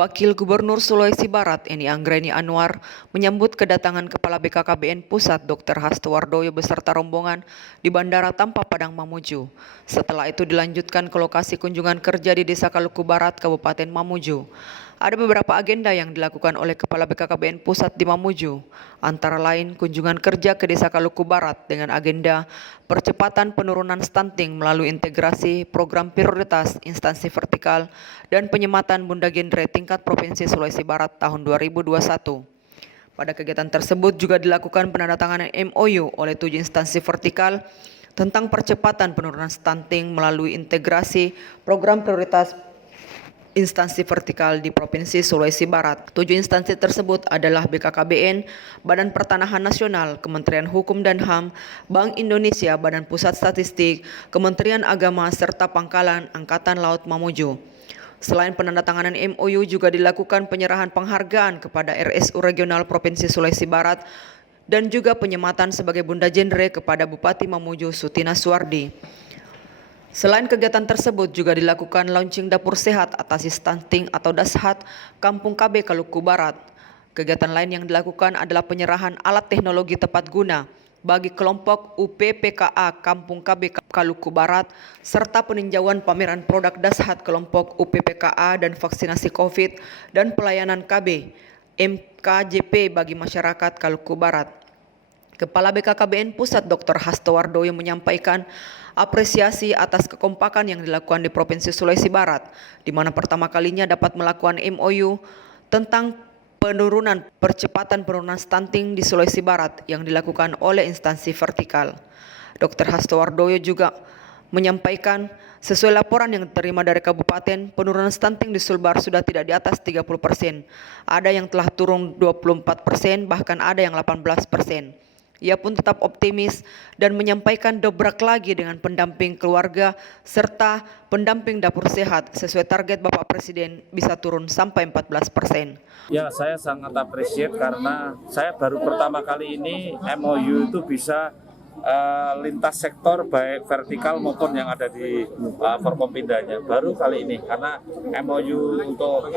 Wakil Gubernur Sulawesi Barat Eni Anggraini Anwar menyambut kedatangan Kepala BKKBN Pusat Dr. Hasto Wardoyo beserta rombongan di Bandara Tampa Padang Mamuju. Setelah itu dilanjutkan ke lokasi kunjungan kerja di Desa Kaluku Barat, Kabupaten Mamuju. Ada beberapa agenda yang dilakukan oleh Kepala BKKBN Pusat di Mamuju, antara lain kunjungan kerja ke Desa Kaluku Barat dengan agenda percepatan penurunan stunting melalui integrasi program prioritas instansi vertikal dan penyematan bunda genre tingkat Provinsi Sulawesi Barat tahun 2021. Pada kegiatan tersebut juga dilakukan penandatanganan MOU oleh 7 instansi vertikal tentang percepatan penurunan stunting melalui integrasi program prioritas instansi vertikal di Provinsi Sulawesi Barat. 7 instansi tersebut adalah BKKBN, Badan Pertanahan Nasional, Kementerian Hukum dan HAM, Bank Indonesia, Badan Pusat Statistik, Kementerian Agama, serta Pangkalan Angkatan Laut Mamuju. Selain penandatanganan MOU juga dilakukan penyerahan penghargaan kepada RSU Regional Provinsi Sulawesi Barat dan juga penyematan sebagai bunda genre kepada Bupati Mamuju Sutina Suwardi. Selain kegiatan tersebut juga dilakukan launching dapur sehat atasi stunting atau DASHAT Kampung KB Kaluku Barat. Kegiatan lain yang dilakukan adalah penyerahan alat teknologi tepat guna bagi kelompok UPPKA Kampung KB Kaluku Barat serta peninjauan pameran produk DASHAT kelompok UPPKA dan vaksinasi COVID dan pelayanan KB MKJP bagi masyarakat Kaluku Barat. Kepala BKKBN Pusat Dr. Hasto Wardoyo menyampaikan apresiasi atas kekompakan yang dilakukan di Provinsi Sulawesi Barat, di mana pertama kalinya dapat melakukan MOU tentang percepatan penurunan stunting di Sulawesi Barat yang dilakukan oleh instansi vertikal. Dr. Hasto Wardoyo juga menyampaikan sesuai laporan yang diterima dari kabupaten, penurunan stunting di Sulbar sudah tidak di atas 30%. Ada yang telah turun 24%, bahkan ada yang 18%. Ia pun tetap optimis dan menyampaikan dobrak lagi dengan pendamping keluarga serta pendamping dapur sehat sesuai target Bapak Presiden bisa turun sampai 14%. Ya, saya sangat appreciate karena saya baru pertama kali ini MOU itu bisa lintas sektor baik vertikal maupun yang ada di Forkompindanya baru kali ini karena MOU untuk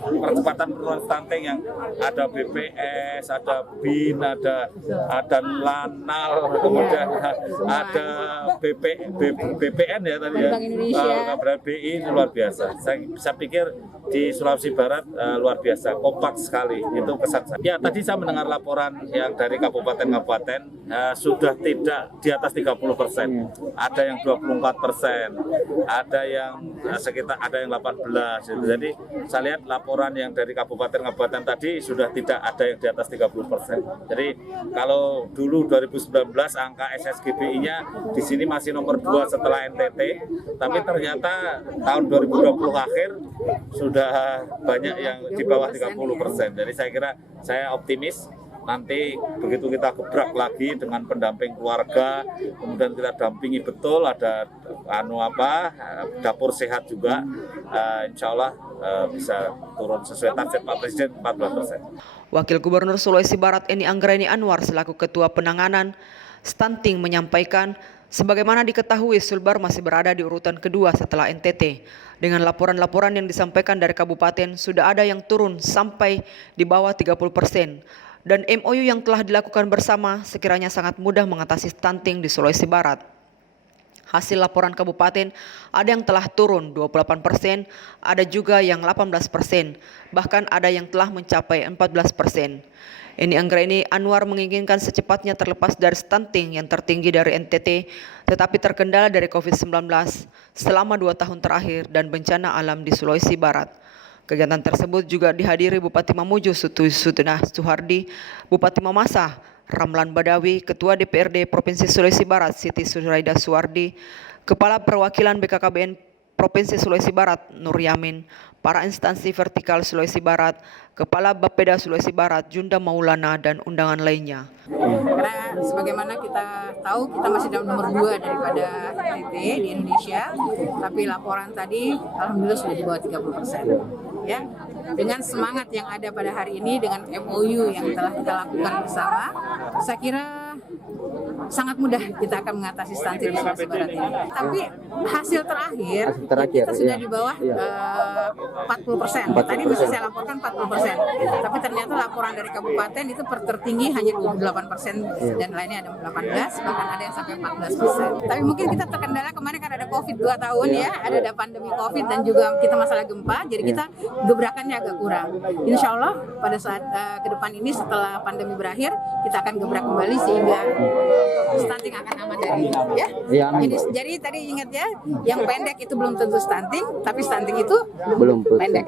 percepatan penurunan stunting yang ada BPS, ada BIN, ada Lanal, kemudian ada BPN ya tadi ya, BI luar biasa. Saya pikir di Sulawesi Barat luar biasa, kompak sekali itu pesan saya. Ya, tadi saya mendengar laporan yang dari kabupaten-kabupaten sudah tidak di atas 30%, ada yang 24%, ada yang sekitar 18%. Jadi saya lihat laporan yang dari kabupaten-kabupaten tadi sudah tidak ada yang di atas 30%. Jadi kalau dulu 2019 angka SSGBI-nya di sini masih nomor 2 setelah NTT, tapi ternyata tahun 2020 akhir sudah banyak yang di bawah 30%. Jadi saya kira saya optimis nanti begitu kita gebrak lagi dengan pendamping keluarga, kemudian kita dampingi betul ada dapur sehat juga, insya Allah bisa turun sesuai target Pak Presiden 14%. Wakil Gubernur Sulawesi Barat Eni Anggraini Anwar selaku Ketua Penanganan Stunting menyampaikan, sebagaimana diketahui Sulbar masih berada di urutan kedua setelah NTT. Dengan laporan-laporan yang disampaikan dari kabupaten sudah ada yang turun sampai di bawah 30%. Dan MOU yang telah dilakukan bersama sekiranya sangat mudah mengatasi stunting di Sulawesi Barat. Hasil laporan kabupaten ada yang telah turun 28%, ada juga yang 18%, bahkan ada yang telah mencapai 14%. Eni Anggraini Anwar menginginkan secepatnya terlepas dari stunting yang tertinggi dari NTT, tetapi terkendala dari COVID-19 selama 2 tahun terakhir dan bencana alam di Sulawesi Barat. Kegiatan tersebut juga dihadiri Bupati Mamuju Sutina Suwardi, Bupati Mamasa Ramlan Badawi, Ketua DPRD Provinsi Sulawesi Barat Siti Suraida Suwardi, Kepala Perwakilan BKKBN Provinsi Sulawesi Barat Nur Yamin, para instansi vertikal Sulawesi Barat, Kepala Bapeda Sulawesi Barat Junda Maulana, dan undangan lainnya. Karena sebagaimana kita tahu kita masih dalam nomor 2 daripada NTT di Indonesia, tapi laporan tadi alhamdulillah sudah di bawah 30%. Ya, dengan semangat yang ada pada hari ini dengan MOU yang telah kita lakukan bersama, saya kira sangat mudah kita akan mengatasi stunting di Sulawesi Barat ini. Tapi hasil terakhir kita sudah di bawah 40%. Tadi masih saya laporkan 40%. Tapi ternyata laporan dari kabupaten itu tertinggi hanya 28% dan lainnya ada 18, bahkan ada yang sampai 14%. Tapi mungkin kita terkendala kemarin kan ada COVID 2 tahun ya, ada pandemi COVID dan juga kita masalah gempa, jadi kita gebrakannya agak kurang. Insya Allah pada saat ke depan ini setelah pandemi berakhir, kita akan gebrak kembali sehingga stunting akan aman dari ini ya. Jadi tadi ingat ya, yang pendek itu belum tentu stunting, tapi stunting itu belum pendek.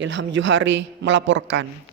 Ilham Juhari melaporkan.